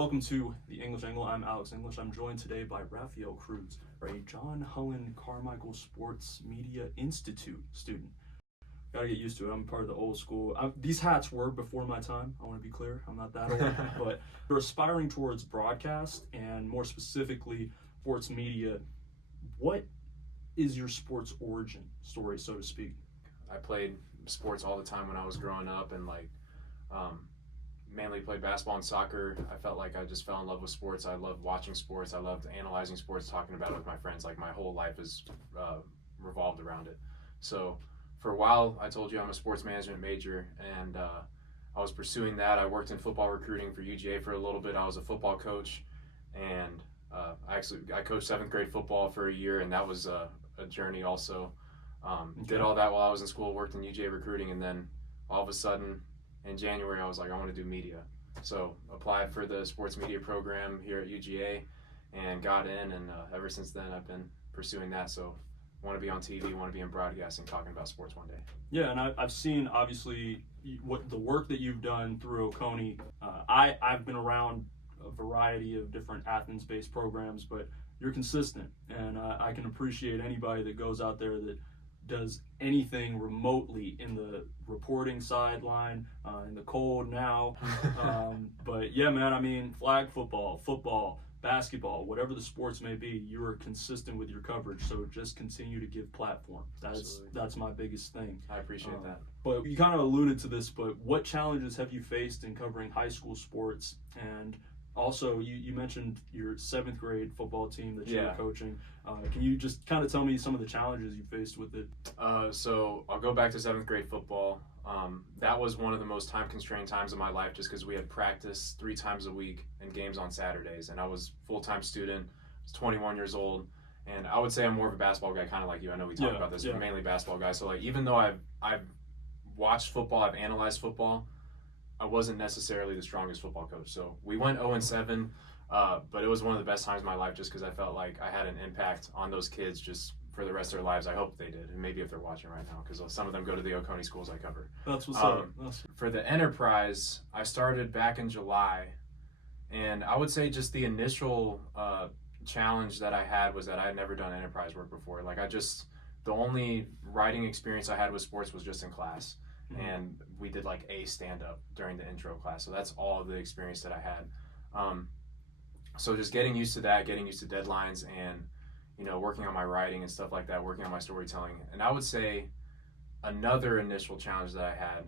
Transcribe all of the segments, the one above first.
welcome to the English Angle. I'm Alex English. I'm joined today by Rafael Cruz, a John Hullen Carmichael Sports Media Institute student. Gotta get used to it. I'm part of the old school. These hats were before my time. I want to be clear. I'm not that old, but you're aspiring towards broadcast and more specifically sports media. What is your sports origin story, so to speak? I played sports all the time when I was growing up, and mainly played basketball and soccer. I felt like I just fell in love with sports. I loved watching sports. I loved analyzing sports, talking about it with my friends. Like, my whole life is revolved around it. So for a while, I told you I'm a sports management major, and I was pursuing that. I worked in football recruiting for UGA for a little bit. I was a football coach, and I coached 7th grade football for a year, and that was a journey also. Did all that while I was in school, worked in UGA recruiting, and then all of a sudden in January I was like, I want to do media. So applied for the sports media program here at UGA and got in, and ever since then I've been pursuing that. So want to be on TV, want to be in broadcasting, talking about sports one day. Yeah, and I've seen obviously what the work that you've done through Oconee. I've been around a variety of different Athens-based programs, but you're consistent, and I can appreciate anybody that goes out there that does anything remotely in the reporting sideline, in the cold now. But yeah, man, I mean, flag football, basketball, whatever the sports may be, you are consistent with your coverage. So just continue to give platform. That's my biggest thing. I appreciate that. But you kind of alluded to this, but what challenges have you faced in covering high school sports? And also, you mentioned your 7th grade football team that you were coaching. Can you just kind of tell me some of the challenges you faced with it? So I'll go back to 7th grade football. That was one of the most time-constrained times of my life, just because we had practice 3 times a week and games on Saturdays. And I was a full-time student. I was 21 years old. And I would say I'm more of a basketball guy, kind of like you. I know we talked about this, but mainly basketball guy. So, like, even though I've watched football, I've analyzed football, I wasn't necessarily the strongest football coach. So we went 0-7, but it was one of the best times of my life, just because I felt like I had an impact on those kids just for the rest of their lives. I hope they did, and maybe if they're watching right now, because some of them go to the Oconee schools I cover. That's what's up. For the Enterprise, I started back in July, and I would say just the initial challenge that I had was that I had never done Enterprise work before. Like, the only writing experience I had with sports was just in class. And we did like a stand-up during the intro class. So that's all the experience that I had. So just getting used to that, getting used to deadlines, and, working on my writing and stuff like that, working on my storytelling. And I would say another initial challenge that I had,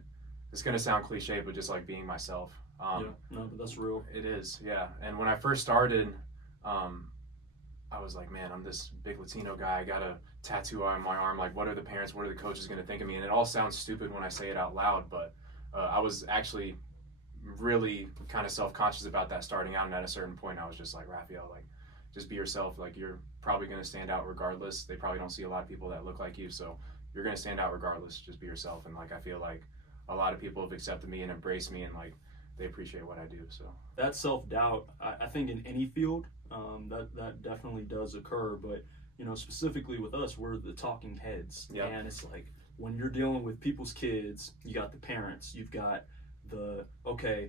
it's going to sound cliche, but just like being myself. But that's real. It is, yeah. And when I first started, I was like, man, I'm this big Latino guy. I got a tattoo on my arm. Like, what are the parents, what are the coaches going to think of me? And it all sounds stupid when I say it out loud, but I was actually really kind of self-conscious about that starting out. And at a certain point, I was just like, Rafael, like, just be yourself. Like, you're probably going to stand out regardless. They probably don't see a lot of people that look like you, so you're going to stand out regardless. Just be yourself. And, like, I feel like a lot of people have accepted me and embraced me, and, like, they appreciate what I do. So that self-doubt, I think in any field, that definitely does occur, but specifically with us, we're the talking heads. And it's like, when you're dealing with people's kids, you got the parents, you've got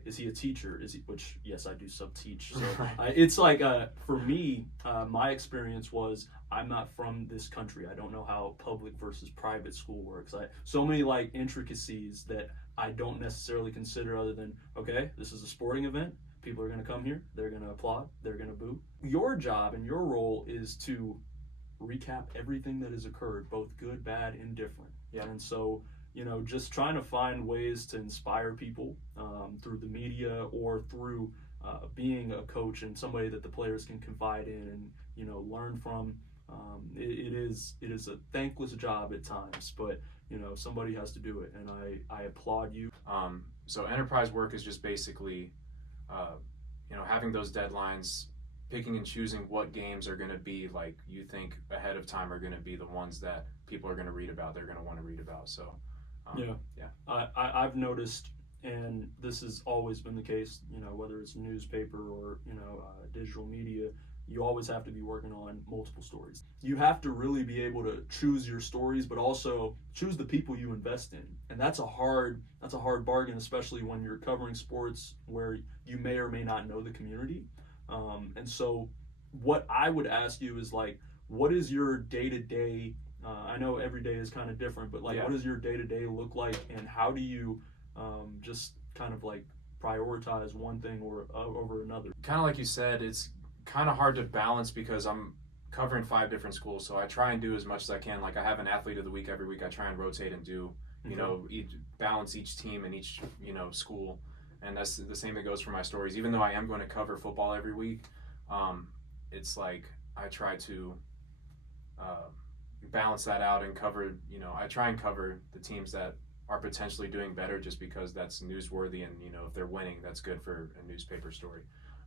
is he a teacher? Which, yes, I do sub-teach. So it's like, for me, my experience was, I'm not from this country. I don't know how public versus private school works. So many like intricacies that I don't necessarily consider, other than, okay, this is a sporting event. People are going to come here. They're going to applaud. They're going to boo. Your job and your role is to recap everything that has occurred, both good, bad, indifferent. And so, just trying to find ways to inspire people through the media or through being a coach and somebody that the players can confide in and, learn from. It is a thankless job at times, but, somebody has to do it, and I applaud you. So Enterprise work is just basically, having those deadlines, picking and choosing what games are going to be, like, you think ahead of time are going to be the ones that people are going to read about, they're going to want to read about. So I've noticed, and this has always been the case, whether it's newspaper or digital media, you always have to be working on multiple stories. You have to really be able to choose your stories, but also choose the people you invest in. And that's a hard bargain, especially when you're covering sports where you may or may not know the community. And so what I would ask you is like, what is your day-to-day, I know every day is kind of different, but like, what does your day-to-day look like, and how do you just kind of like prioritize one thing or over another? Kind of like you said, it's kind of hard to balance because I'm covering 5 different schools, so I try and do as much as I can. Like I have an athlete of the week every week. I try and rotate and do, you know, balance each team and each, you know, school. And that's the same that goes for my stories. Even though I am going to cover football every week, it's like I try to balance that out and cover, you know, I try and cover the teams that are potentially doing better just because that's newsworthy, and, you know, if they're winning, that's good for a newspaper story.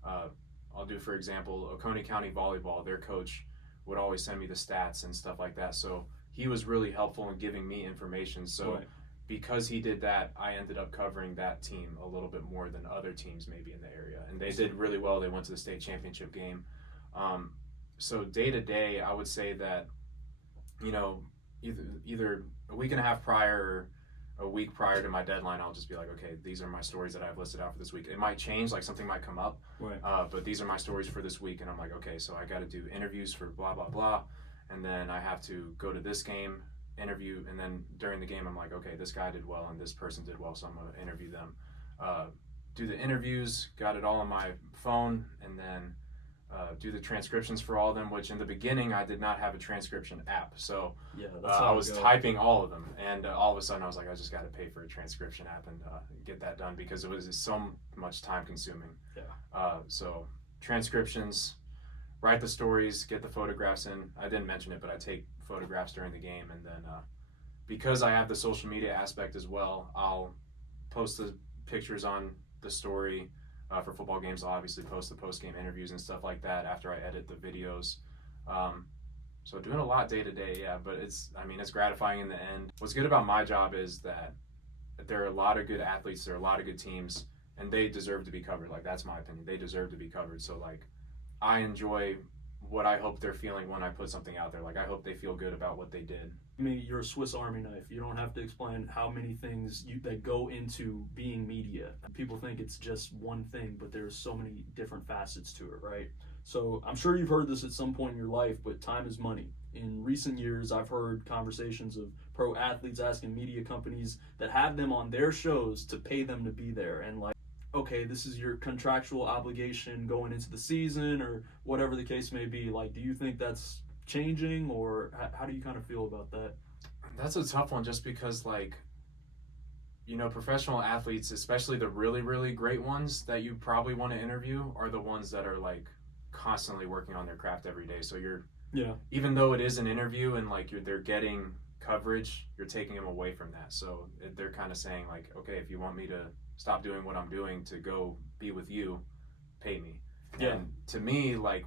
I'll do, for example, Oconee County Volleyball, their coach would always send me the stats and stuff like that. So he was really helpful in giving me information. So because he did that, I ended up covering that team a little bit more than other teams maybe in the area. And they did really well. They went to the state championship game. So day to day, I would say that, you know, either a week and a half prior or a week prior to my deadline, I'll just be like, okay, these are my stories that I've listed out for this week. It might change, like something might come up, but these are my stories for this week. And I'm like, okay, so I got to do interviews for blah, blah, blah. And then I have to go to this game, interview. And then during the game, I'm like, okay, this guy did well and this person did well, so I'm going to interview them. Do the interviews, got it all on my phone, and then do the transcriptions for all of them, which in the beginning I did not have a transcription app. So I was typing all of them, and all of a sudden I was like, I just got to pay for a transcription app and get that done because it was so much time consuming. So transcriptions, write the stories, get the photographs in. I didn't mention it, but I take photographs during the game, and then because I have the social media aspect as well, I'll post the pictures on the story. For football games, I'll obviously post the post-game interviews and stuff like that after I edit the videos. So doing a lot day to day, but it's gratifying in the end. What's good about my job is that there are a lot of good athletes, there are a lot of good teams, and they deserve to be covered. Like, that's my opinion. They deserve to be covered. So, like, I enjoy what I hope they're feeling when I put something out there. Like, I hope they feel good about what they did. I mean, you're a Swiss Army knife. You don't have to explain how many things that go into being media. People think it's just one thing, but there's so many different facets to it, right? So I'm sure you've heard this at some point in your life, but time is money. In recent years, I've heard conversations of pro athletes asking media companies that have them on their shows to pay them to be there. And like, okay, this is your contractual obligation going into the season or whatever the case may be. Like, do you think that's changing, or how do you kind of feel about that? That's a tough one, just because, like, you know, professional athletes, especially the really, really great ones that you probably want to interview, are the ones that are like constantly working on their craft every day. So you're, even though it is an interview and like they're getting coverage, you're taking them away from that. So they're kind of saying like, okay, if you want me to stop doing what I'm doing to go be with you, pay me. And to me, like,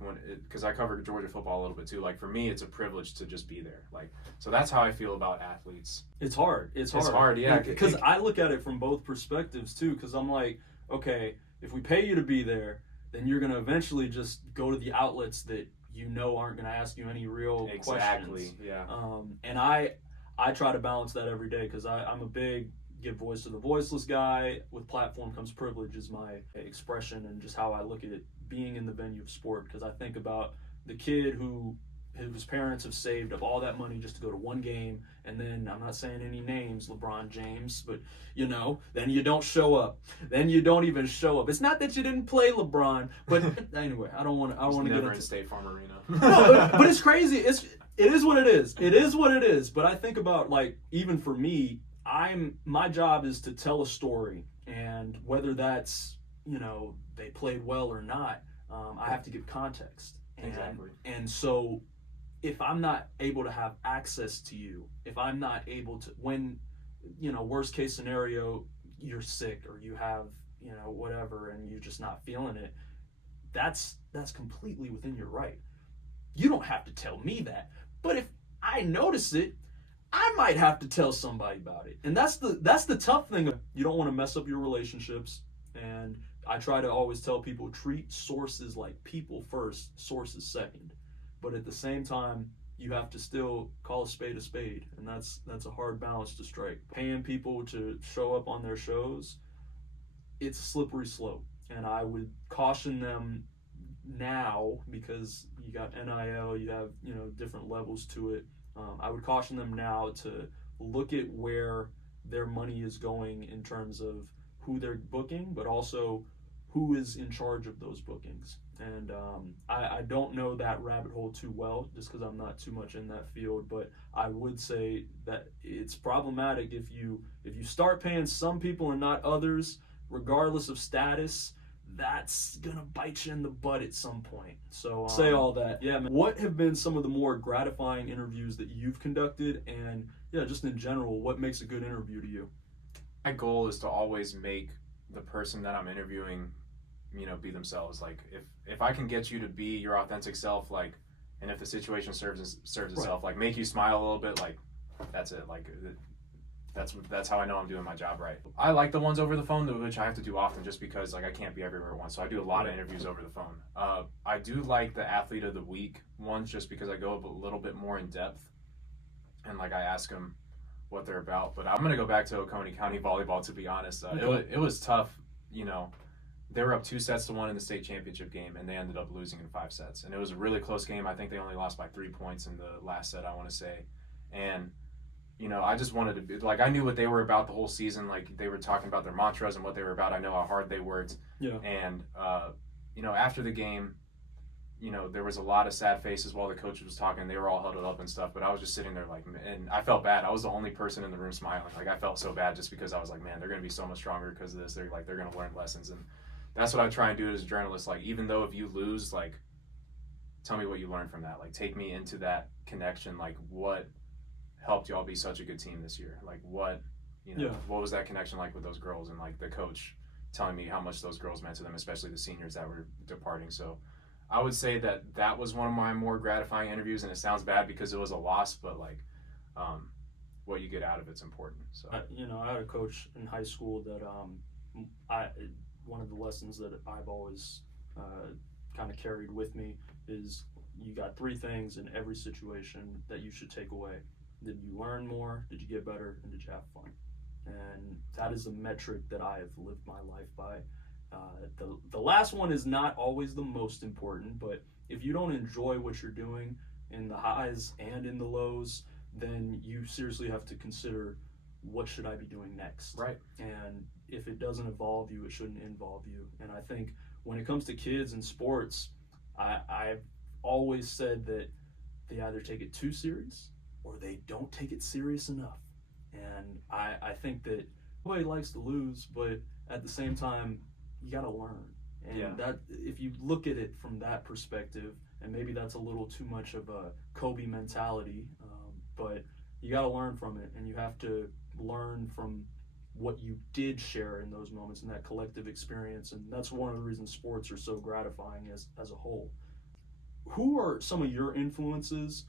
because I covered Georgia football a little bit too, like, for me, it's a privilege to just be there. Like, so that's how I feel about athletes. It's hard. It's hard, yeah. Because I look at it from both perspectives too, because I'm like, okay, if we pay you to be there, then you're going to eventually just go to the outlets that you know aren't going to ask you any real questions. And I try to balance that every day, because I'm a big give voice to the voiceless guy. With platform comes privilege is my expression, and just how I look at it being in the venue of sport, because I think about the kid whose parents have saved up all that money just to go to one game, and then, I'm not saying any names, LeBron James, but you know, then you don't show up, then you don't even show up. It's not that you didn't play LeBron, but anyway, I want to get into State Farm Arena. No, but it's crazy. It is what it is. It is what it is. But I think about, like, even for me, my job is to tell a story, and whether that's, you know, they played well or not, I have to give context. And so if I'm not able to have access to you, if I'm not able to, when, you know, worst case scenario, you're sick or you have, you know, whatever, and you're just not feeling it, that's completely within your right. You don't have to tell me that. But if I notice it, I might have to tell somebody about it. And that's the tough thing. You don't want to mess up your relationships, and I try to always tell people, treat sources like people first, sources second. But at the same time, you have to still call a spade, and that's a hard balance to strike. Paying people to show up on their shows, it's a slippery slope, and I would caution them now, because you got NIL, you have different levels to it. I would caution them now to look at where their money is going in terms of who they're booking, but also who is in charge of those bookings. And I don't know that rabbit hole too well, just because I'm not too much in that field, but I would say that it's problematic if you start paying some people and not others, regardless of status. That's gonna bite you in the butt at some point. So say all that. Yeah, man. What have been some of the more gratifying interviews that you've conducted, and just in general, what makes a good interview to you? My goal is to always make the person that I'm interviewing, be themselves. Like if I can get you to be your authentic self, like, and if the situation serves itself, like make you smile a little bit, like that's it. Like that's how I know I'm doing my job right. I like the ones over the phone, which I have to do often just because like I can't be everywhere at once. So I do a lot of interviews over the phone. I do like the athlete of the week ones just because I go a little bit more in depth, and like I ask them what they're about. But I'm gonna go back to Oconee County volleyball, to be honest. It was tough. They were up 2-1 in the state championship game, and they ended up losing in 5 sets. And it was a really close game. I think they only lost by 3 points in the last set, I want to say. And I just wanted to be like, I knew what they were about the whole season. Like they were talking about their mantras and what they were about. I know how hard they worked. Yeah. And after the game, there was a lot of sad faces while the coach was talking. They were all huddled up and stuff, but I was just sitting there like, and I felt bad. I was the only person in the room smiling. Like I felt so bad just because I was like, man, they're going to be so much stronger because of this. They're going to learn lessons. And that's what I try and do as a journalist. Like, even though if you lose, like, tell me what you learned from that. Like, take me into that connection. Like, what helped y'all be such a good team this year? Like, what was that connection like with those girls, and like the coach telling me how much those girls meant to them, especially the seniors that were departing. So I would say that was one of my more gratifying interviews, and it sounds bad because it was a loss, but like what you get out of it's important. So I had a coach in high school that one of the lessons that I've always kind of carried with me is you got 3 things in every situation that you should take away. Did you learn more? Did you get better? And did you have fun? And that is a metric that I have lived my life by. The last one is not always the most important, but if you don't enjoy what you're doing in the highs and in the lows, then you seriously have to consider, what should I be doing next? Right. And if it doesn't involve you, it shouldn't involve you. And I think when it comes to kids and sports, I've always said that they either take it too serious or they don't take it serious enough. And I think that nobody likes to lose, but at the same time, you got to learn. And that, if you look at it from that perspective, and maybe that's a little too much of a Kobe mentality, but you got to learn from it, and you have to learn from what you did share in those moments and that collective experience. And that's one of the reasons sports are so gratifying as a whole. Who are some of your influences,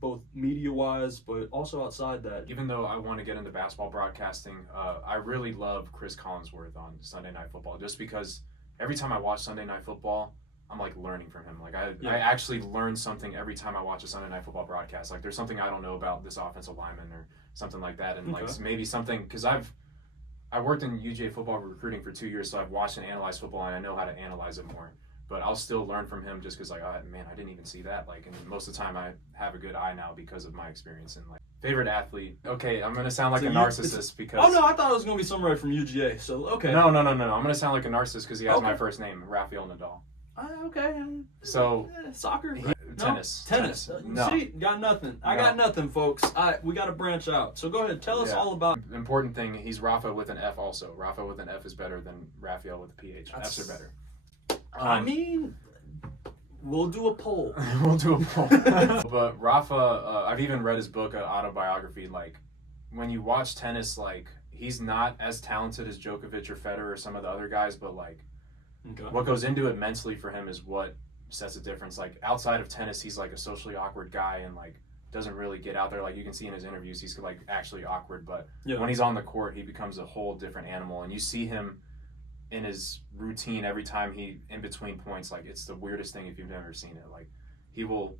both media-wise, but also outside that? Even though I want to get into basketball broadcasting, I really love Chris Collinsworth on Sunday Night Football, just because every time I watch Sunday Night Football, I'm like learning from him. Like I actually learn something every time I watch a Sunday Night Football broadcast. Like there's something I don't know about this offensive lineman or something like that. And like maybe something, because I worked in UGA football recruiting for 2 years, so I've watched and analyzed football, and I know how to analyze it more. But I'll still learn from him just because, like, oh, man, I didn't even see that. Like, and most of the time I have a good eye now because of my experience. And, like, favorite athlete. Okay, I'm going to sound like a narcissist because... Oh, no, I thought it was going to be somebody from UGA, so, okay. No. I'm going to sound like a narcissist because he has my first name, Rafael Nadal. Okay. So... Soccer? Tennis. No. See, got nothing. I got nothing, folks. We got to branch out. So go ahead. Tell us all about... Important thing, he's Rafa with an F also. Rafa with an F is better than Rafael with a PH. Fs are better. I mean, we'll do a poll. But Rafa, I've even read his book, autobiography. Like, when you watch tennis, like, he's not as talented as Djokovic or Federer or some of the other guys, but, like, what goes into it mentally for him is what sets a difference. Like, outside of tennis, he's, like, a socially awkward guy and, like, doesn't really get out there. Like, you can see in his interviews, he's, like, actually awkward. But when he's on the court, he becomes a whole different animal. And you see him in his routine every time in between points. Like, it's the weirdest thing if you've never seen it. Like, he will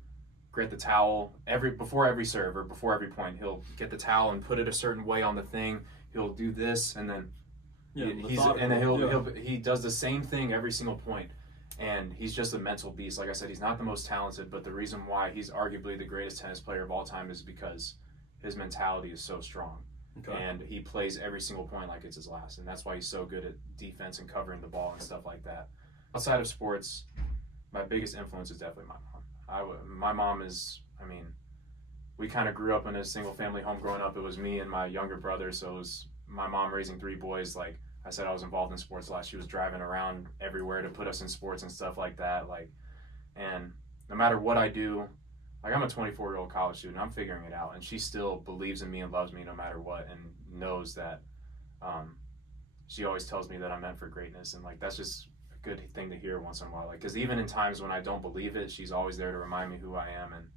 get the towel before every serve or before every point. He'll get the towel and put it a certain way on the thing. He'll do this, and then he does the same thing every single point. And he's just a mental beast. Like I said, he's not the most talented, but the reason why he's arguably the greatest tennis player of all time is because his mentality is so strong. Okay. And he plays every single point like it's his last. And that's why he's so good at defense and covering the ball and stuff like that. Outside of sports, my biggest influence is definitely my mom. My mom is, we kind of grew up in a single family home growing up. It was me and my younger brother. So it was my mom raising 3 boys. Like I said, I was involved in sports a lot. She was driving around everywhere to put us in sports and stuff like that. And no matter what I do, I'm a 24-year-old college student. I'm figuring it out, and she still believes in me and loves me no matter what, and knows that. She always tells me that I'm meant for greatness, and that's just a good thing to hear once in a while. Because even in times when I don't believe it, she's always there to remind me who I am, and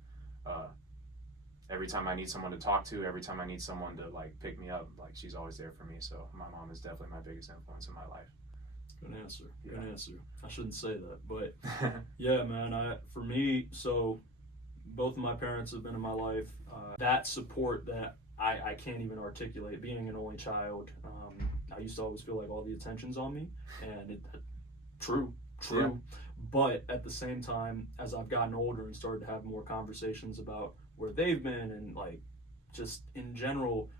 every time I need someone to talk to, every time I need someone to pick me up, she's always there for me. So my mom is definitely my biggest influence in my life. Good answer. Good answer. I shouldn't say that, but yeah, man. For me, so both of my parents have been in my life. That support that I can't even articulate. Being an only child, I used to always feel like all the attention's on me, and true. Yeah. But at the same time, as I've gotten older and started to have more conversations about where they've been and just in general,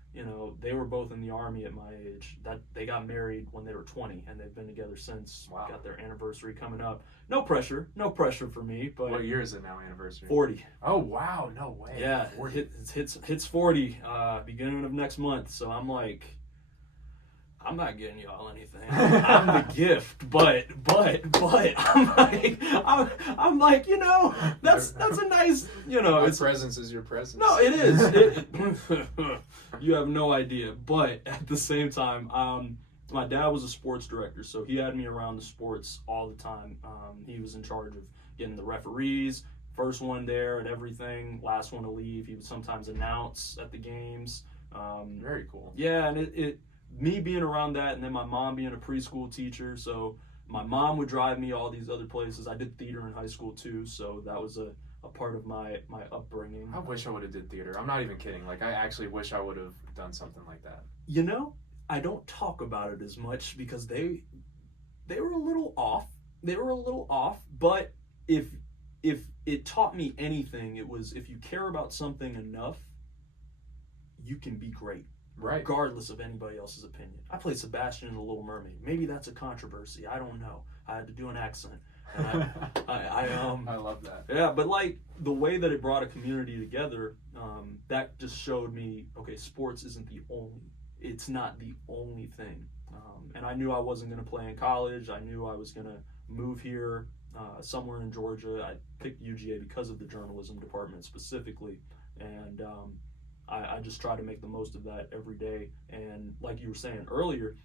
they were both in the Army at my age. That they got married when they were 20, and they've been together since. Wow. Got their anniversary coming up. No pressure for me. But what year is it now? Anniversary? 40. Oh wow, no way. Yeah, 40. Hits 40 beginning of next month. So I'm I'm not getting y'all anything. I'm the gift, but I'm that's a nice, My presence is your presence. No, it is. You have no idea. But at the same time, my dad was a sports director, so he had me around the sports all the time. He was in charge of getting the referees, first one there and everything, last one to leave. He would sometimes announce at the games. Very cool. Yeah, and me being around that, and then my mom being a preschool teacher, so my mom would drive me all these other places. I did theater in high school too, so that was a part of my upbringing. I wish I would have did theater. I'm not even kidding. I actually wish I would have done something like that. I don't talk about it as much because they were a little off. But if it taught me anything, it was if you care about something enough, you can be great. Right. Regardless of anybody else's opinion. I played Sebastian in The Little Mermaid. Maybe that's a controversy. I don't know. I had to do an accent. And I love that. Yeah, but the way that it brought a community together, that just showed me, okay, sports it's not the only thing. And I knew I wasn't going to play in college. I knew I was going to move here somewhere in Georgia. I picked UGA because of the journalism department specifically. And I just try to make the most of that every day. And like you were saying earlier,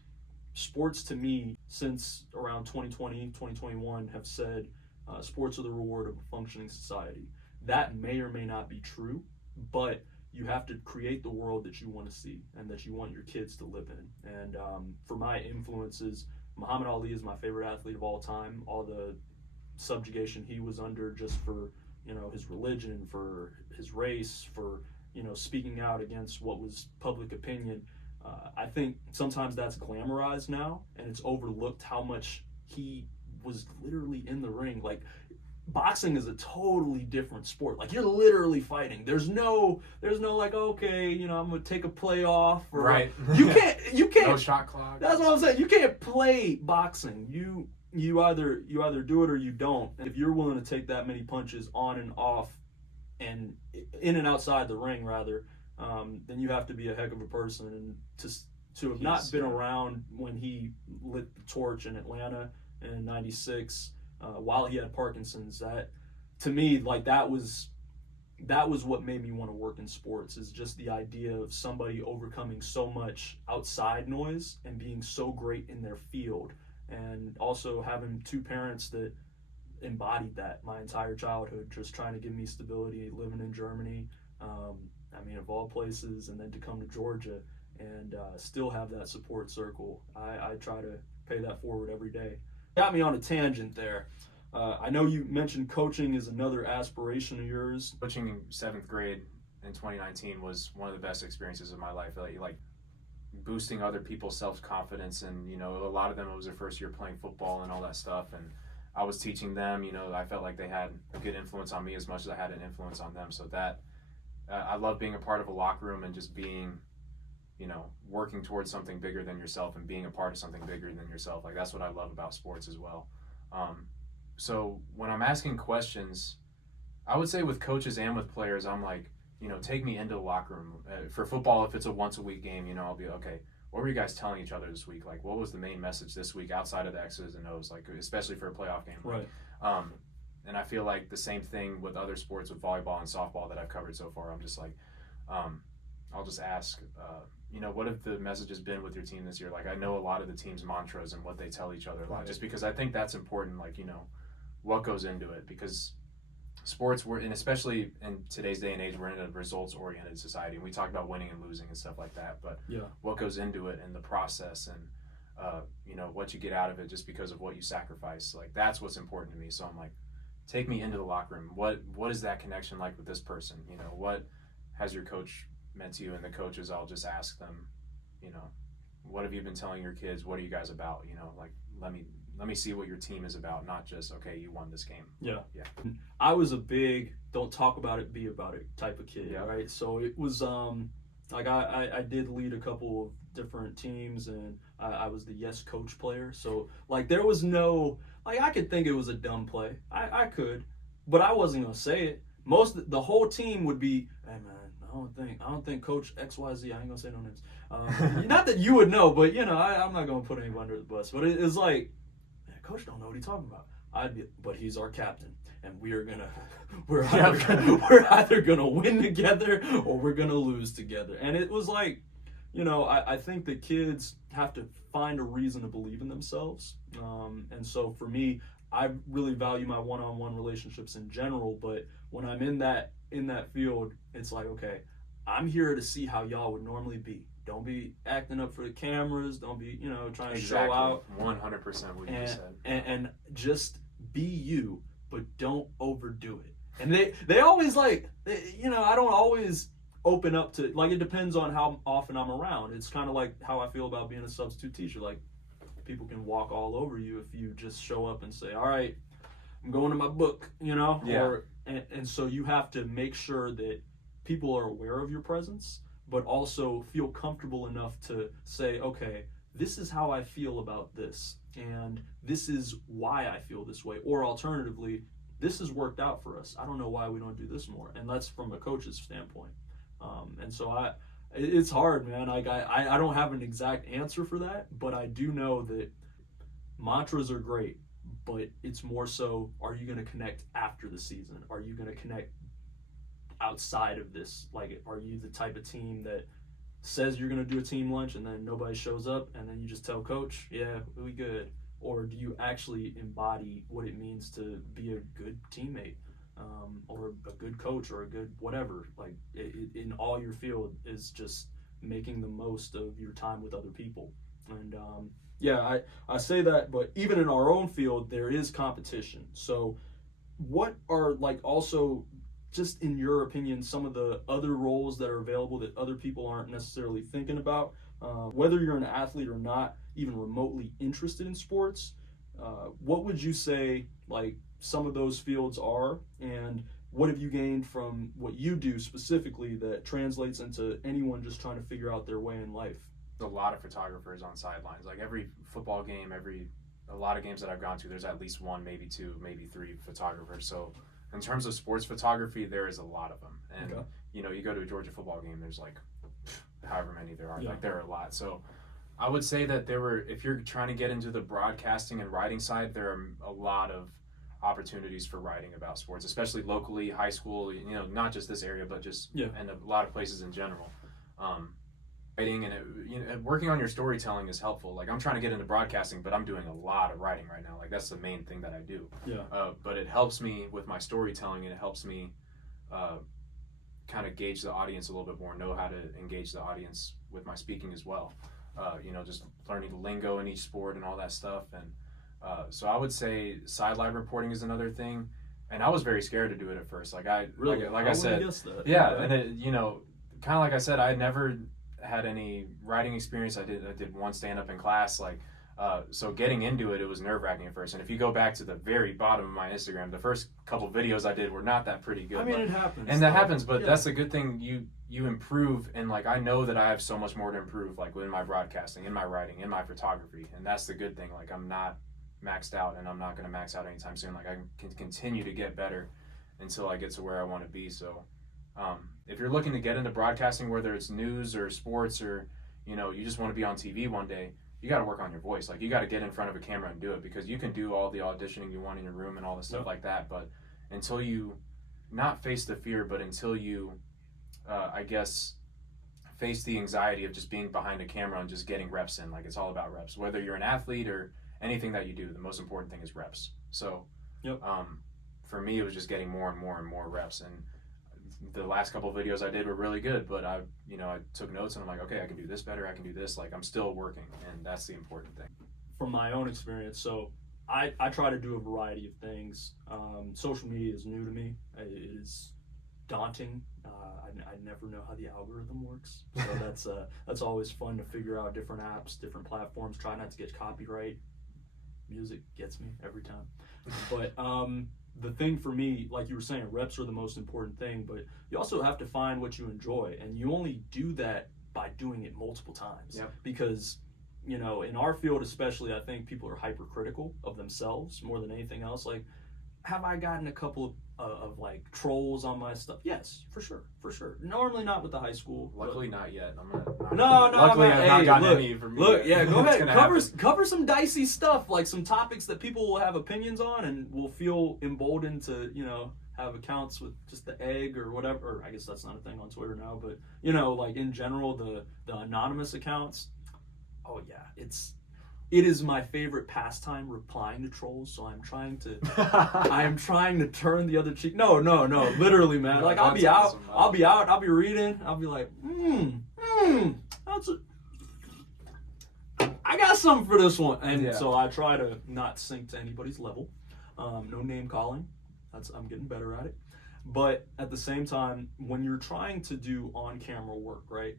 sports to me, since around 2020, 2021, have said sports are the reward of a functioning society. That may or may not be true, but you have to create the world that you want to see and that you want your kids to live in. And for my influences, Muhammad Ali is my favorite athlete of all time. All the subjugation he was under just for, his religion, for his race, for speaking out against what was public opinion. I think sometimes that's glamorized now, and it's overlooked how much he was literally in the ring. Boxing is a totally different sport. You're literally fighting. There's no okay, I'm gonna take a play off. Or, right. You can't. No shot clock. That's what I'm saying. You can't play boxing. You either do it or you don't. If you're willing to take that many punches on and off, and in and outside the ring rather, then you have to be a heck of a person. And to have not been around when he lit the torch in Atlanta in '96, while he had Parkinson's, that to me, that was what made me want to work in sports, is just the idea of somebody overcoming so much outside noise and being so great in their field, and also having 2 parents that embodied that my entire childhood, just trying to give me stability, living in Germany, of all places, and then to come to Georgia and still have that support circle. I try to pay that forward every day. Got me on a tangent there. I know you mentioned coaching is another aspiration of yours. Coaching in 7th grade in 2019 was one of the best experiences of my life. Like boosting other people's self-confidence, and you know, a lot of them, it was their first year playing football and all that stuff, and I was teaching them. You know, I felt like they had a good influence on me as much as I had an influence on them. So that I love being a part of a locker room and just being, you know, working towards something bigger than yourself and being a part of something bigger than yourself. Like, that's what I love about sports as well. So when I'm asking questions, I would say with coaches and with players, I'm like, you know, take me into the locker room. For football, if it's a once-a-week game, you know, I'll be, okay, what were you guys telling each other this week? Like, what was the main message this week outside of the X's and O's, like, especially for a playoff game? Right. And I feel like the same thing with other sports, with volleyball and softball that I've covered so far. I'm just like, I'll just ask, you know, what have the messages been with your team this year? Like, I know a lot of the team's mantras and what they tell each other a lot, just because I think that's important, like, you know, what goes into it, because sports, and especially in today's day and age, we're in a results-oriented society, and we talk about winning and losing and stuff like that, but what goes into it and the process, and you know, what you get out of it just because of what you sacrifice, like, that's what's important to me. So I'm like, take me into the locker room. What is that connection like with this person? You know, what has your coach meant to you? And the coaches, I'll just ask them, you know, what have you been telling your kids? What are you guys about? You know, like, let me see what your team is about, not just, okay, you won this game. Yeah. I was a big don't talk about it, be about it type of kid, right? So it was like I did lead a couple of different teams, and I was the yes coach player. So like there was no, like, I could think it was a dumb play. I could, but I wasn't gonna say it. The whole team would be, hey man, I don't think Coach XYZ, I ain't gonna say no names. Not that you would know, but you know, I'm not gonna put anyone under the bus. But it's like, Coach don't know what he's talking about. But he's our captain, and we're either gonna win together or we're gonna lose together. And it was like, you know, I think the kids have to find a reason to believe in themselves. And so for me, I really value my one-on-one relationships in general. But when I'm in that field, it's like, okay, I'm here to see how y'all would normally be. Don't be acting up for the cameras. Don't be, you know, trying to show out. 100% what you just said. And just be you, but don't overdo it. And they always like, you know, I don't always open up to, like, it depends on how often I'm around. It's kind of like how I feel about being a substitute teacher. Like, people can walk all over you if you just show up and say, all right, I'm going to my book, you know? Yeah. And so you have to make sure that people are aware of your presence, but also feel comfortable enough to say, okay, this is how I feel about this, and this is why I feel this way. Or alternatively, this has worked out for us. I don't know why we don't do this more. And that's from a coach's standpoint. And so it's hard, man. Like I don't have an exact answer for that, but I do know that mantras are great, but it's more so, are you going to connect after the season? Are you going to connect outside of this? Like, are you the type of team that says you're going to do a team lunch and then nobody shows up and then you just tell coach, yeah, we good? Or do you actually embody what it means to be a good teammate, or a good coach, or a good whatever? Like, in all your field is just making the most of your time with other people. And I say that, but even in our own field, there is competition. So what are, like, also, just in your opinion, some of the other roles that are available that other people aren't necessarily thinking about, whether you're an athlete or not even remotely interested in sports, what would you say, like, some of those fields are, and what have you gained from what you do specifically that translates into anyone just trying to figure out their way in life? A lot of photographers on sidelines. Like, every football game, a lot of games that I've gone to, there's at least one, maybe two, maybe three photographers. So in terms of sports photography, there is a lot of them. And, you know, you go to a Georgia football game, there's like however many there are. Like, there are a lot. So I would say that if you're trying to get into the broadcasting and writing side, there are a lot of opportunities for writing about sports, especially locally, high school, you know, not just this area, but just and a lot of places in general. Writing and working on your storytelling is helpful. Like, I'm trying to get into broadcasting, but I'm doing a lot of writing right now. Like, that's the main thing that I do. But it helps me with my storytelling, and it helps me kind of gauge the audience a little bit more, know how to engage the audience with my speaking as well. just learning the lingo in each sport and all that stuff. And so I would say sideline reporting is another thing. And I was very scared to do it at first. Like I said, yeah, and it, kind of like I said, I never had any writing experience. I did one stand up in class, so getting into it, it was nerve wracking at first. And if you go back to the very bottom of my Instagram, the first couple videos I did were not that pretty good. I mean, it happens. And that happens, but that's a good thing. You improve, and like I know that I have so much more to improve, like in my broadcasting, in my writing, in my photography, and that's the good thing. Like I'm not maxed out, and I'm not going to max out anytime soon. Like I can continue to get better until I get to where I want to be. So if you're looking to get into broadcasting, whether it's news or sports, or you just want to be on TV one day, you got to work on your voice. Like you got to get in front of a camera and do it, because you can do all the auditioning you want in your room and all the stuff like that, but until you not face the fear, but until you I guess face the anxiety of just being behind a camera and just getting reps in. Like it's all about reps, whether you're an athlete or anything that you do. The most important thing is reps. So for me, it was just getting more and more and more reps. And the last couple of videos I did were really good, but I took notes and I'm like, okay, I can do this better. I can do this. Like I'm still working, and that's the important thing. From my own experience, so I try to do a variety of things. Social media is new to me. It is daunting. I never know how the algorithm works. So that's always fun to figure out different apps, different platforms. Try not to get copyright. Music gets me every time. But the thing for me, like you were saying, reps are the most important thing, but you also have to find what you enjoy, and you only do that by doing it multiple times. Yep. Because in our field especially, I think people are hypercritical of themselves more than anything else. Like, have I gotten a couple of like trolls on my stuff? Yes, for sure. Normally not with the high school. Luckily not yet. Luckily I've not gotten any from you. Look, yeah, go ahead. Cover some dicey stuff, like some topics that people will have opinions on and will feel emboldened to, have accounts with just the egg or whatever. Or I guess that's not a thing on Twitter now, but like in general, the anonymous accounts. Oh yeah, it is my favorite pastime, replying to trolls. So I'm trying to turn the other cheek. No, literally, man. Like I'll be awesome, I'll be reading, I'll be like, I got something for this one. And so I try to not sink to anybody's level. No name calling. I'm getting better at it. But at the same time, when you're trying to do on-camera work, right?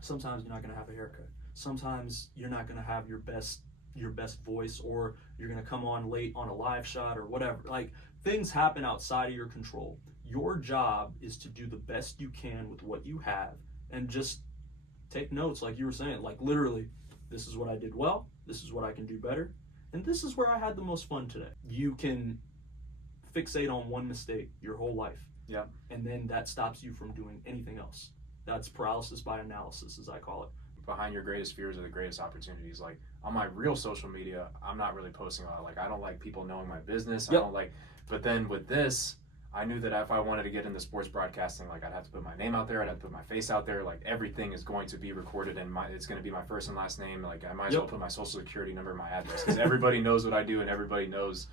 Sometimes you're not going to have a haircut. Sometimes you're not going to have your best voice, or you're going to come on late on a live shot or whatever. Like, things happen outside of your control. Your job is to do the best you can with what you have and just take notes, like you were saying. Like, literally, this is what I did well, this is what I can do better, and this is where I had the most fun today. You can fixate on one mistake your whole life. Yeah. And then that stops you from doing anything else. That's paralysis by analysis, as I call it. Behind your greatest fears are the greatest opportunities. Like on my real social media, I'm not really posting a lot. Like I don't like people knowing my business. Yep. But then with this, I knew that if I wanted to get into sports broadcasting, like I'd have to put my name out there, I'd have to put my face out there. Like everything is going to be recorded, and it's going to be my first and last name. Like I might as well put my social security number, my address, because everybody knows what I do, and everybody knows,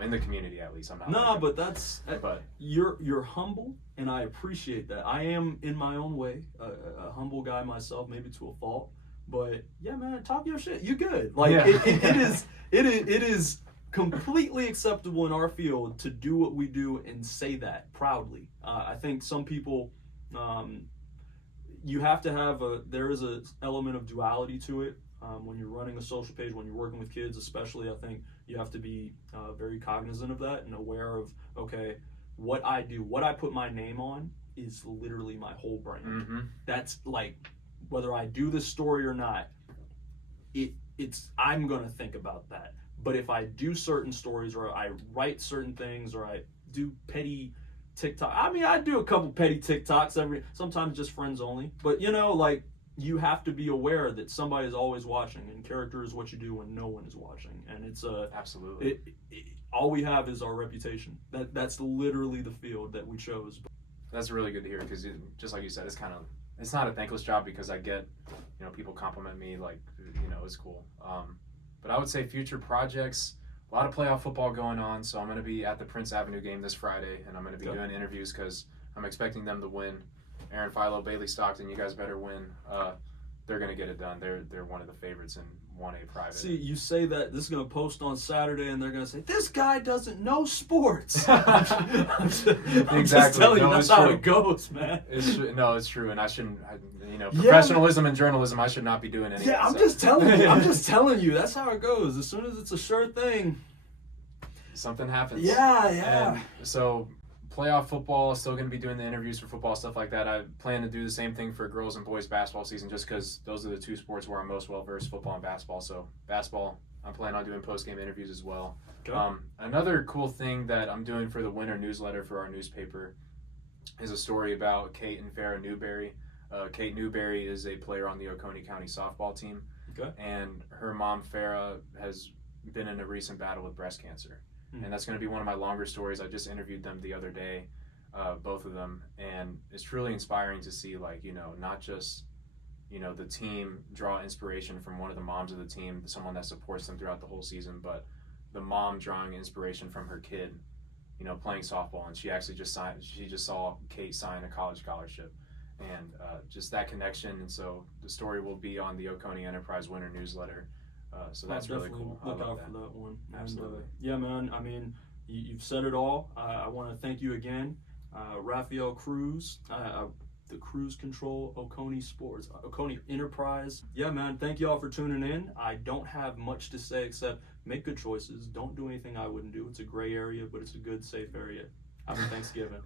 in the community at least. I'm not. But you're humble, and I appreciate that. I am, in my own way, a humble guy myself, maybe to a fault. But yeah, man, talk your shit. You good? Like it is completely acceptable in our field to do what we do and say that proudly. I think some people, you have to have there is a element of duality to it. When you're running a social page, when you're working with kids especially, I think you have to be very cognizant of that and aware of, okay, what I do, what I put my name on is literally my whole brand. Mm-hmm. That's like, whether I do this story or not, I'm going to think about that. But if I do certain stories, or I write certain things, or I do petty TikTok, I do a couple petty TikToks sometimes just friends only. But you have to be aware that somebody is always watching, and character is what you do when no one is watching. And it's absolutely. All we have is our reputation. That's literally the field that we chose. That's really good to hear, because just like you said, it's not a thankless job, because I get, people compliment me, like, it's cool. But I would say future projects, a lot of playoff football going on. So I'm going to be at the Prince Avenue game this Friday, and I'm going to be doing interviews because I'm expecting them to win. Aaron Philo, Bailey Stockton, you guys better win. they're going to get it done. They're one of the favorites in 1A private. See, you say that this is going to post on Saturday, and they're going to say, this guy doesn't know sports. I'm just telling you, that's how it goes, man. It's true, and I shouldn't, professionalism and journalism, I should not be doing anything. Yeah, I'm just telling you, that's how it goes. As soon as it's a sure thing, something happens. Yeah. And so playoff football, still going to be doing the interviews for football, stuff like that. I plan to do the same thing for girls and boys basketball season just because those are the two sports where I'm most well-versed, football and basketball. So basketball, I'm planning on doing post-game interviews as well. Okay. Another cool thing that I'm doing for the winter newsletter for our newspaper is a story about Kate and Farrah Newberry. Kate Newberry is a player on the Oconee County softball team. Okay. And her mom, Farrah, has been in a recent battle with breast cancer. And that's going to be one of my longer stories. I just interviewed them the other day, both of them, and it's truly inspiring to see, not just, the team draw inspiration from one of the moms of the team, someone that supports them throughout the whole season, but the mom drawing inspiration from her kid, playing softball, and she just saw Kate sign a college scholarship, and just that connection. And so the story will be on the Oconee Enterprise Winter Newsletter. So that's really cool. Look out for that one. Absolutely. And, yeah, man. I mean, you've said it all. I want to thank you again, Rafael Cruz, the Cruise Control Oconee Sports, Oconee Enterprise. Yeah, man. Thank you all for tuning in. I don't have much to say except make good choices. Don't do anything I wouldn't do. It's a gray area, but it's a good, safe area. Happy Thanksgiving.